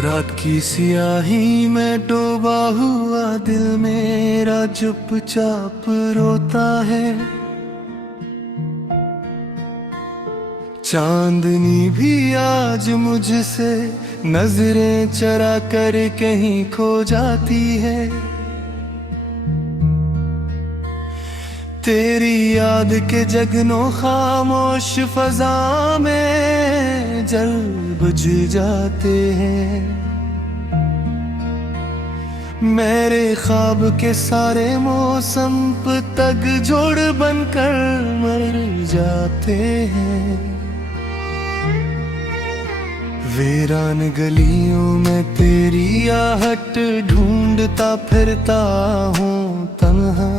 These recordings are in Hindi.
रात की सियाही में डूबा हुआ दिल मेरा चुपचाप रोता है। चांदनी भी आज मुझसे नजरें चरा कर कहीं खो जाती है। तेरी याद के जगनों खामोश फजा में जल बुझ जाते हैं। मेरे ख्वाब के सारे मौसम तग जोड़ बनकर मर जाते हैं। वीरान गलियों में तेरी आहट ढूंढता फिरता हूँ तन्हा।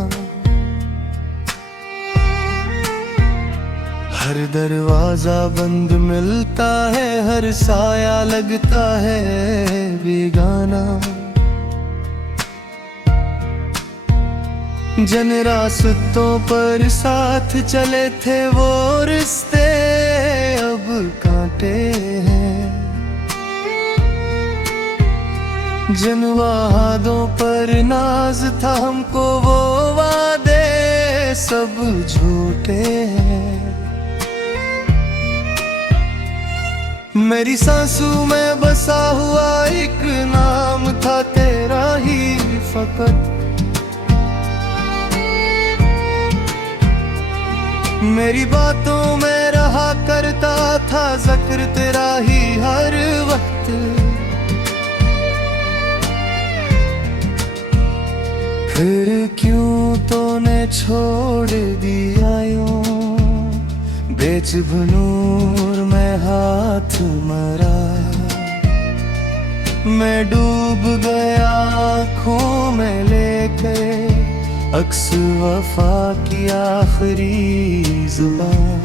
हर दरवाजा बंद मिलता है, हर साया लगता है बेगाना। जिन रास्तों पर साथ चले थे वो रिश्ते अब कांटे हैं। जिन वादों पर नाज था हमको वो वादे सब झूठे हैं। मेरी सांसों में बसा हुआ एक नाम था तेरा ही फकत। मेरी बातों में रहा करता था जिक्र तेरा ही हर वक्त। फिर क्यों तूने छोड़ दिया यूं बेच भनूर में हाथ मरा। मैं डूब गया आँखों में लेके अक्स वफा की आखिरी जुबान।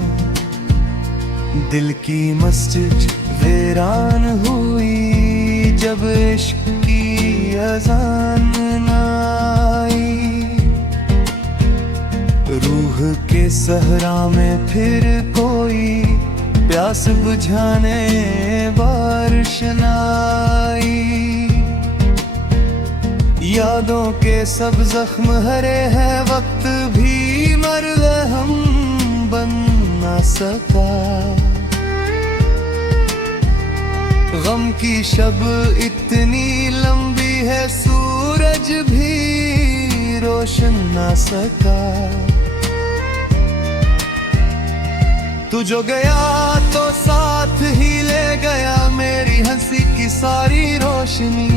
दिल की मस्जिद वीरान हुई जब इश्क की अजान न आई। रूह के सहरा में फिर कोई प्यास बुझाने बारिश न आई। यादों के सब जख्म हरे हैं, वक्त भी मरहम बन न सका। गम की शब इतनी लंबी है सूरज भी रोशन न सका। तू जो गया तो साथ ही ले गया मेरी हंसी की सारी रोशनी।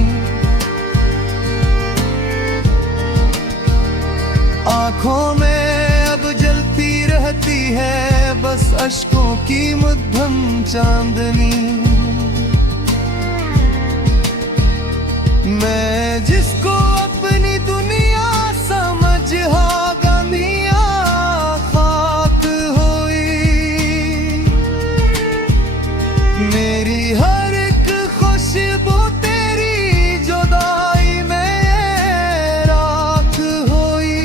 आँखों में अब जलती रहती है बस अश्कों की मध्यम चांदनी। मैं जिसको अपनी दुनिया समझा गंधिया खाक हुई। मेरी हर एक खुशबू तेरी जुदाई में राख हुई।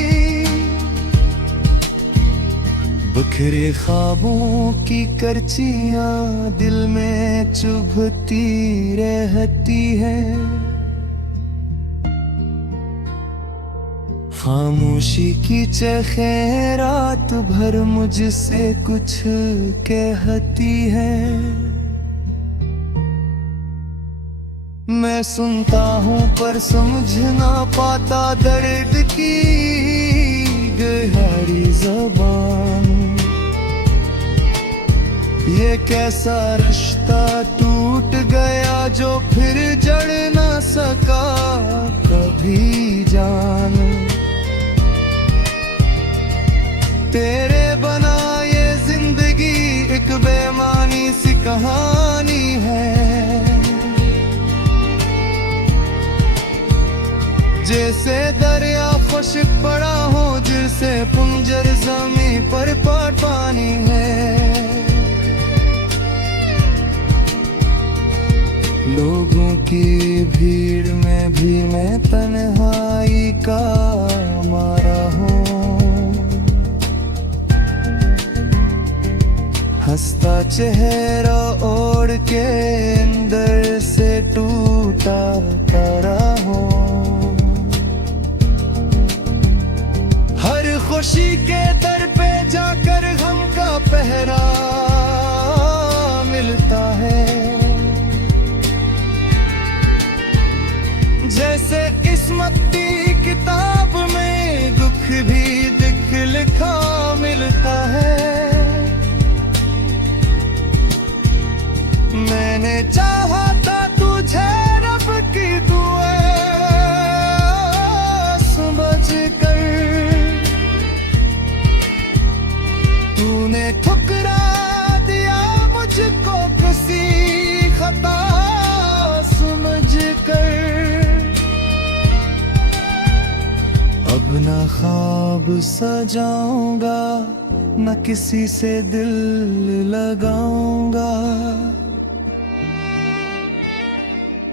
बिखरे ख्वाबों की करचियां दिल में चुभती रहती है। खामोशी की चखें रात भर मुझसे कुछ कहती है। मैं सुनता हूँ पर समझ ना पाता दर्द की गहरी ज़बान। ये कैसा रिश्ता टूट गया जो फिर जड़ ना सका कभी जान। तेरे बना ये जिंदगी एक बेमानी सी कहानी है। जैसे दरिया खुश्क पड़ा हो जिससे पुंजर ज़मीं पर पानी है। लोगों की भीड़ में भी मैं तन्हाई का मारा हूँ। हंसता चेहरा ओढ़ के अंदर से टूटा तारा हूँ। हर खुशी के दर पे जाकर गम का पहरा मिलता है। जैसे किस्मत की किताब में दुख भी दिख लिखा मिलता है। मैंने चाहा था तुझे रब की दुआ समझ कर, तूने ठुकरा दिया मुझको किसी खता समझ कर। अब ना ख्वाब सजाऊंगा, न किसी से दिल लगाऊंगा।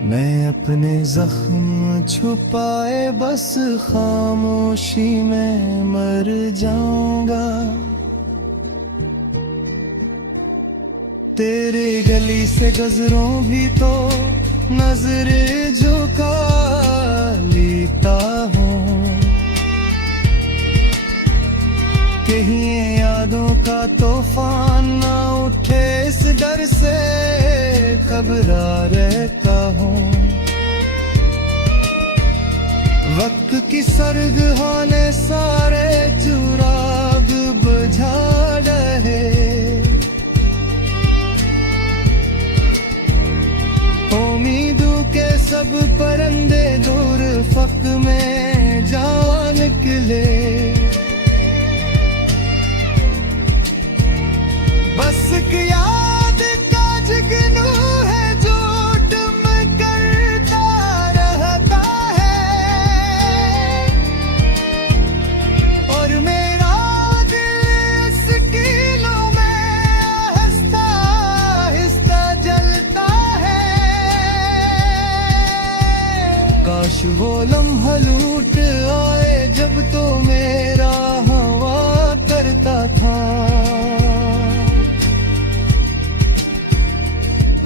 मैं अपने जख्म छुपाए बस खामोशी में मर जाऊंगा। तेरे गली से गजरों भी तो नजरे झुका लेता हूँ। कहीं यादों का तूफान ना उठे इस डर से घबरा रहता हूँ। वक्त की सर्द होने सारे चुराग बुझा रहे। उम्मीदों के सब परिंदे दूर फक में जा निकले। बस की याद का जुगनू है झूठ में करता रहता है। और मेरा दिल स्कीलों में हंसता हिस्सा जलता है। काश वो लम्हा लूट आए जब तो मेरा हवा करता था।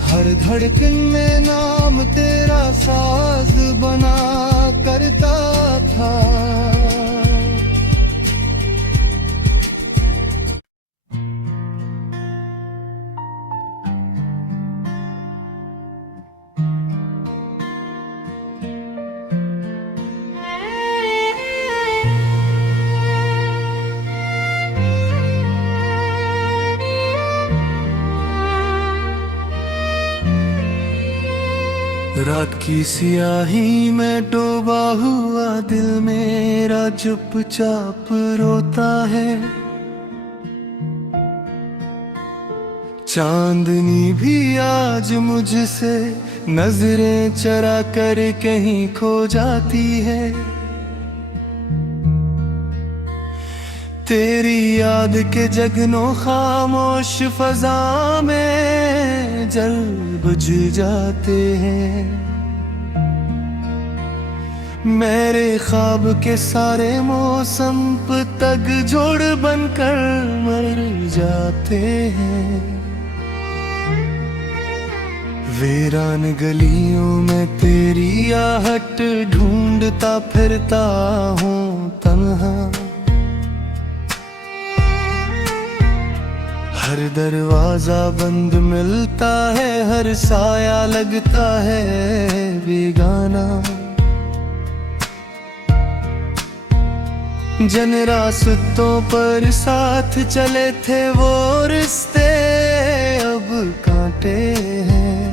हर धड़कन में नाम तेरा साज बना करता था। रात की सियाही में डूबा हुआ दिल मेरा चुपचाप रोता है। चांदनी भी आज मुझसे नजरें चरा कर कहीं खो जाती है। तेरी याद के जगनों खामोश फजा में जल बुझ जाते हैं। मेरे ख्वाब के सारे मौसम तक जोड़ बनकर मर जाते हैं। वीरान गलियों में तेरी आहट ढूंढता फिरता हूँ तन्हा। हर दरवाजा बंद मिलता है, हर साया लगता है बेगाना। जिन रास्तों पर साथ चले थे वो रिश्ते अब कांटे हैं।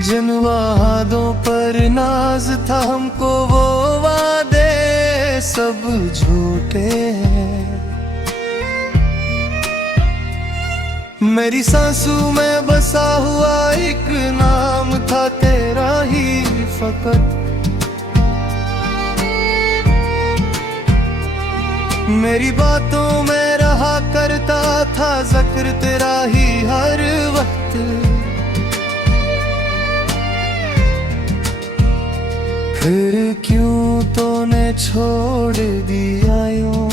जिन वादों पर नाज था हमको वो वादे सब झूठे हैं। मेरी सांसों में बसा हुआ एक नाम था तेरा ही फकत। मेरी बातों में रहा करता था जिक्र तेरा ही हर वक्त। फिर क्यों तूने छोड़ दिया यूं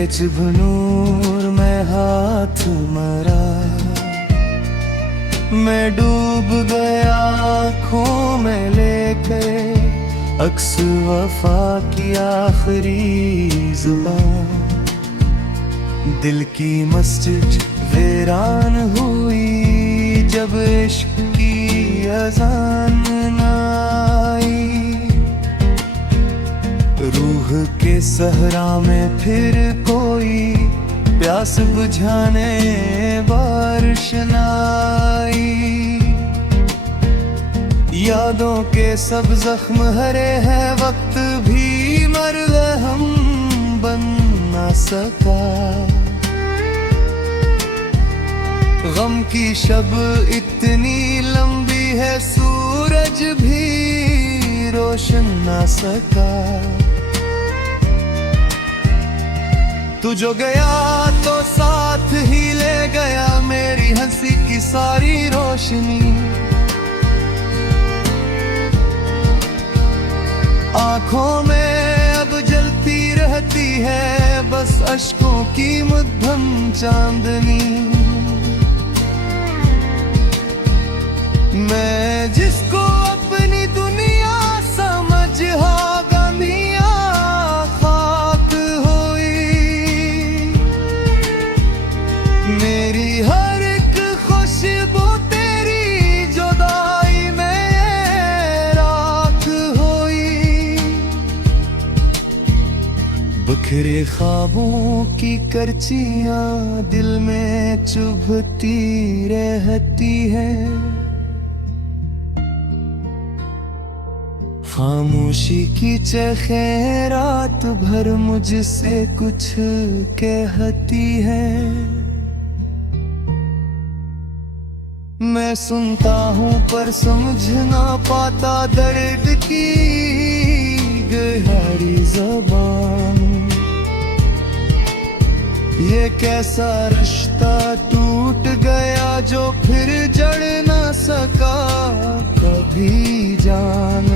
बेचभ नूर में हाथ मरा, मैं डूब गया आँखों में लेके अक्स वफा की आखिरी जुबान। दिल की मस्जिद वीरान हुई जब इश्क की अज़ान न आई। रूह के सहरा में फिर कोई प्यास बुझाने बारिश न आई। यादों के सब जख्म हरे हैं, वक्त भी मरहम बन न सका। गम की शब इतनी लंबी है, सूरज भी रोशन न सका। तू जो गया तो साथ ही ले गया मेरी हंसी की सारी रोशनी। आँखों में अब जलती रहती है बस अश्कों की मध्यम चांदनी। मैं जिसको अपनी दुनिया समझा गमिया खाक हुई। मेरी हर एक खुशबू तेरी जुदाई में राख हुई। बिखरे ख्वाबों की करचियां दिल में चुभती रहती है। खामोशी की चखें रात भर मुझसे कुछ कहती है। मैं सुनता हूँ पर समझ ना पाता दर्द की गहरी ज़बान। ये कैसा रिश्ता टूट गया जो फिर जड़ ना सका कभी जान।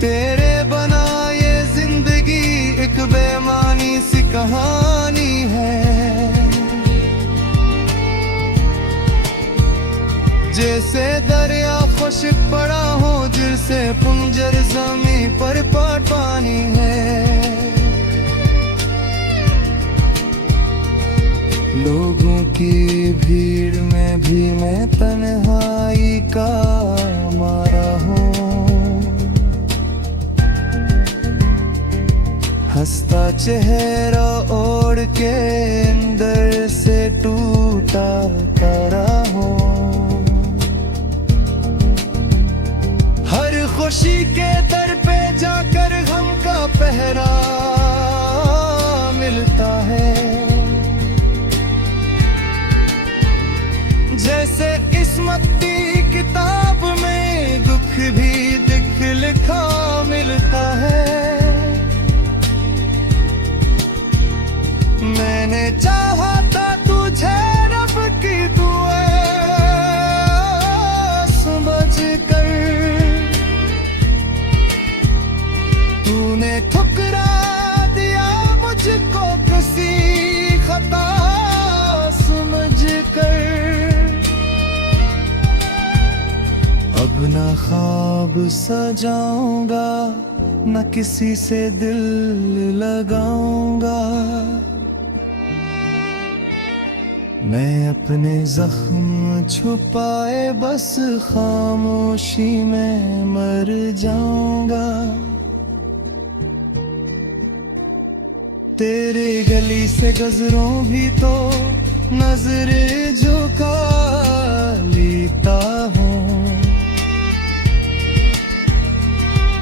तेरे बना ये जिंदगी एक बेमानी सी कहानी है। जैसे दरिया खुश्क पड़ा हो जिससे पुंजर ज़मीं पर पानी है। लोगों की भीड़ में भी मैं तन्हाई का मारा हूँ। हंसता चेहरा ओढ़ के अंदर से टूटा तारा हो। हर खुशी के दर पे जाकर गम का पहरा मिलता है। जैसे किस्मत की किताब में दुख भी दिख लिखा मिलता है। मैंने चाहा था तुझे रब की दुआ समझ कर, तूने ठुकरा दिया मुझको किसी खता समझ कर। अब ना ख्वाब सजाऊंगा न किसी से दिल लगाऊंगा। मैं अपने जख्म छुपाए बस खामोशी में मर जाऊंगा। तेरे गली से गजरों भी तो नजर झुका लेता हूँ।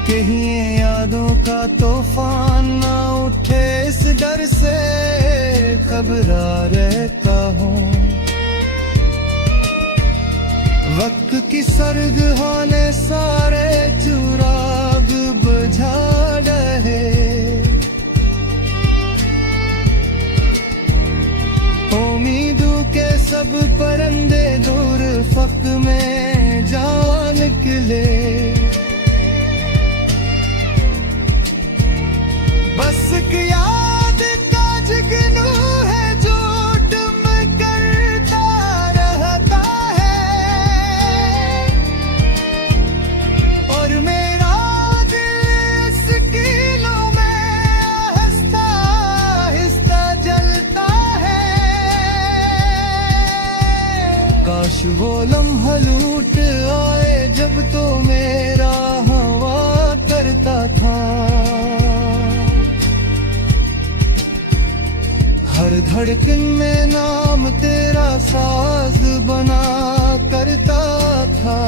कहीं यादों का तूफान ना उठे इस डर से घबरा रहता हूँ। वक्त की सरगहा ने सारे चुराग बुझा रहे। उम्मीदों के सब परिंदे दूर फक में जा निकले। बस लूट आए जब तो मेरा हवा करता था। हर धड़कन में नाम तेरा साज बना करता था।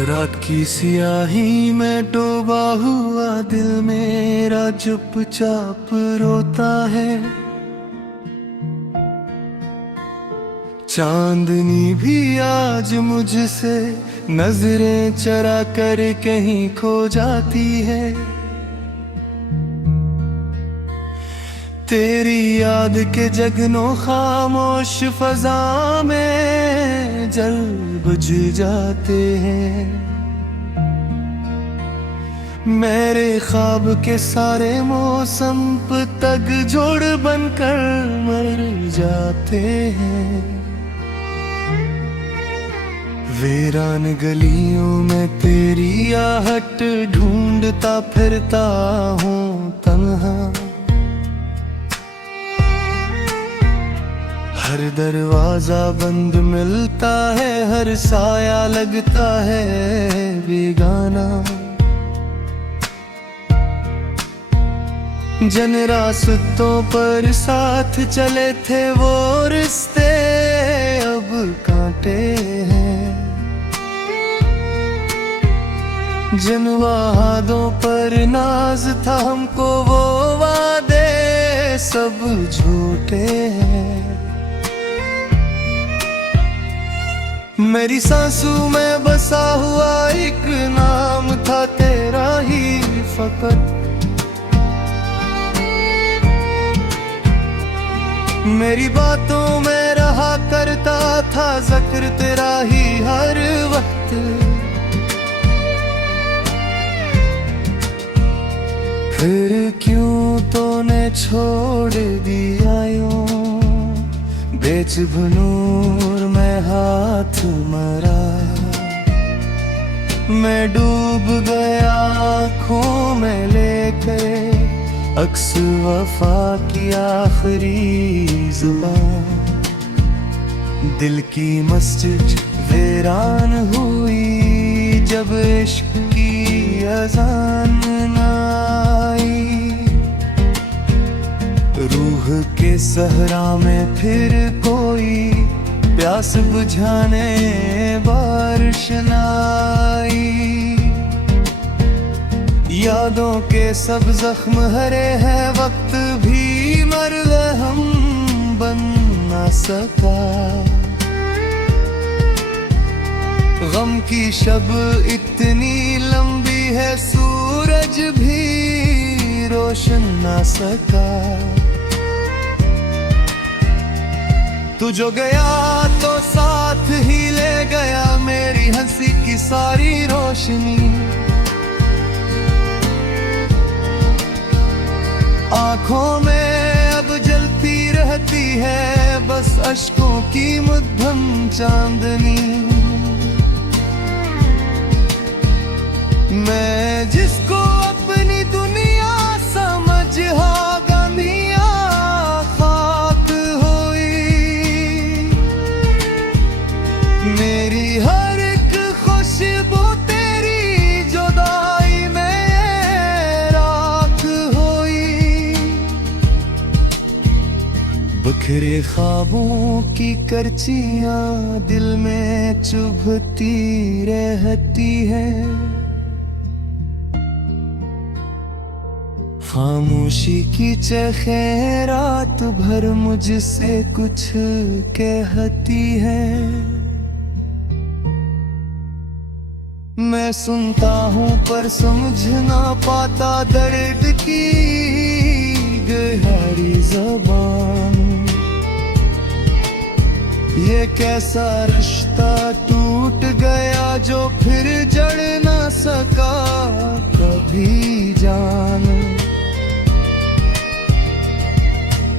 रात की सियाही में डूबा हुआ दिल मेरा चुपचाप रोता है। चांदनी भी आज मुझसे नजरें चरा कर कहीं खो जाती है। तेरी याद के जगनों खामोश फजा में जल बुझ जाते हैं। मेरे ख्वाब के सारे मौसम तग जोड़ बनकर मर जाते हैं। वीरान गलियों में तेरी आहट ढूंढता फिरता हूँ तन्हा। हर दरवाजा बंद मिलता है, हर साया लगता है बेगाना। जन रास्तों पर साथ चले थे वो रिश्ते अब कांटे हैं। जिन वादों पर नाज था हमको वो वादे सब झूठे हैं। मेरी सांसों में बसा हुआ एक नाम था तेरा ही फकत। मेरी बातों में रहा करता था जिक्र तेरा ही हर वक्त। फिर क्यों तूने छोड़ दिया यूं बेच भनूर में हाथ मरा। मैं डूब गया आँखों में लेकर अक्स वफा की आखिरी जुबान। दिल की मस्जिद वीरान हुई जब इश्क की अज़ान न आई। रूह के सहरा में फिर कोई प्यास बुझाने बारिश न आई। यादों के सब जख्म हरे हैं, वक्त भी मरहम बन न सका। गम की शब इतनी लंबी है, सूरज भी रोशन न सका। तू जो गया तो साथ ही ले गया मेरी हंसी की सारी रोशनी। आँखों में अब जलती रहती है बस अश्कों की मध्यम चांदनी। मैं जिसको अपनी दुनिया समझ गांधिया खाक हुई। मेरी हर एक खुशबू तेरी जुदाई में राख हुई। बिखरे ख्वाबों की करचियां दिल में चुभती रहती है। खामोशी की चखें रात भर मुझसे कुछ कहती है। मैं सुनता हूँ पर समझ ना पाता दर्द की गहरी ज़बान। ये कैसा रिश्ता टूट टूट गया जो फिर जड़ ना सका कभी जान।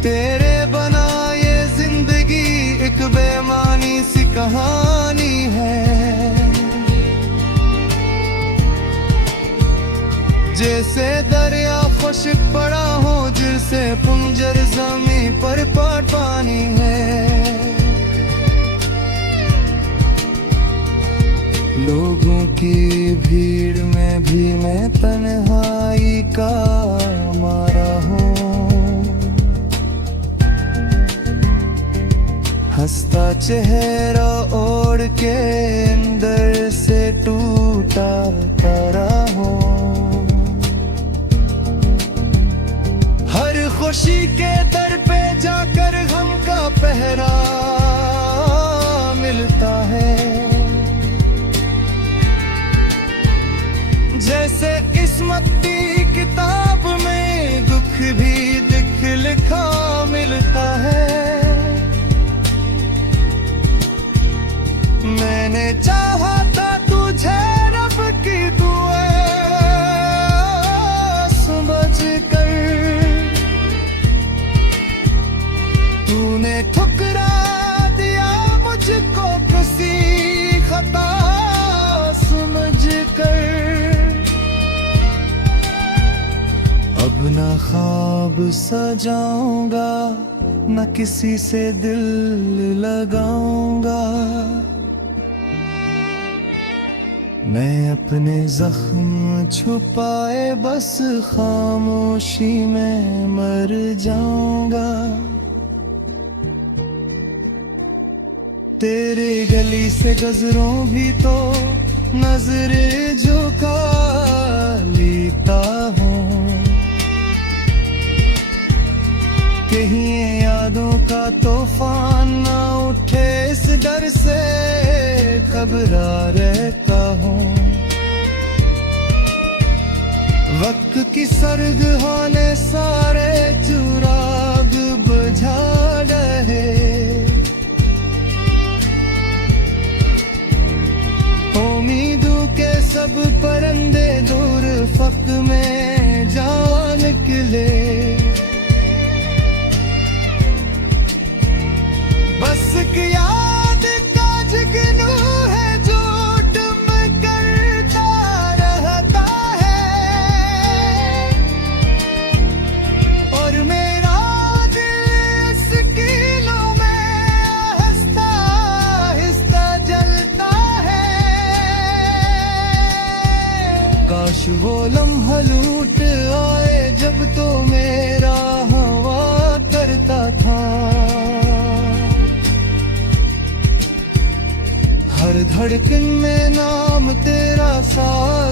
तेरे बना ये जिंदगी एक बेमानी सी कहानी है, जैसे दरिया खुश्क पड़ा हो जिससे पुंजर जमीन पर पानी है। लोगों की भीड़ में भी मैं तन्हाई का मारा हूँ, हंसता चेहरा ओढ़ के अंदर से टूटा तारा हूँ। हर खुशी के दर पे जाकर गम का पहरा मिलता है, जैसे किस्मत की किताब में दुख भी दिख लिखा मिलता है। मैंने चाहा था तुझे रब की दुआ समझ कर, तूने ठुकरा दिया मुझको किसी खता समझ कर। अब ना ख्वाब सजाऊंगा न किसी से दिल लगाऊंगा, मैं अपने जख्म छुपाए बस खामोशी में मर जाऊंगा। तेरे गली से गजरों भी तो नजर झुका लेता हूँ, कहीं ये यादों का तूफान ना उठे इस डर से घबरा रहता हूँ। वक्त की सर्द होने सारे चुराग बुझा रहे, उम्मीदों के सब परिंदे दूर फक में जा निकले। बस की याद का जुगनू है जो तुम करता रहता है, और मेरा दिल स्कीलों में हंसता हिस्सा जलता है। काश वो लम्हा लूट आए जब तो मेरा हवा करता था, हर धड़कन में नाम तेरा साथ